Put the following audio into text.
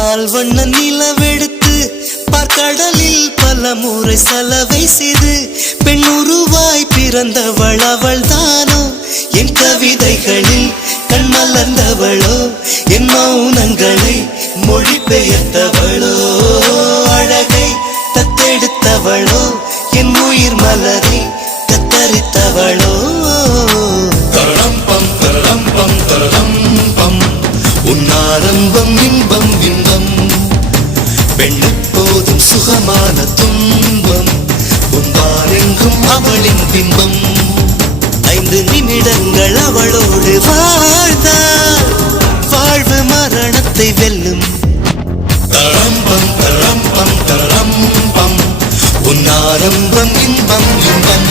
பால் வண்ண நிலவெடுத்து பார்க்கடலில் பல முறை சலவை செய்து பெண் உருவாய் பிறந்தவள் அவள் தானோ என் கவிதைகளில் கண் மலர்ந்தவளோ என் மௌனங்களை மொழிபெயர்த்தவளோ அழகை தத்தெடுத்தவளோ என் உயிர் மலரை கத்தரித்தவளோ தரளம்பம் தரளம்பம் தரளம்பம் உன்னாரம்பம் இன்பம் இன்பம் பெண்ணெப்போதும் சுகமான துன்பம் உன்பாரெங்கும் அவளின் பிம்பம் 5 நிமிடங்கள் அவளோடு வாழ்ந்தால் வாழ்வு மரணத்தை வெல்லும் தரளம்பம் தரளம்பம் தரளம்பம் உன்னாரம்பம் இன்பம் இன்பம்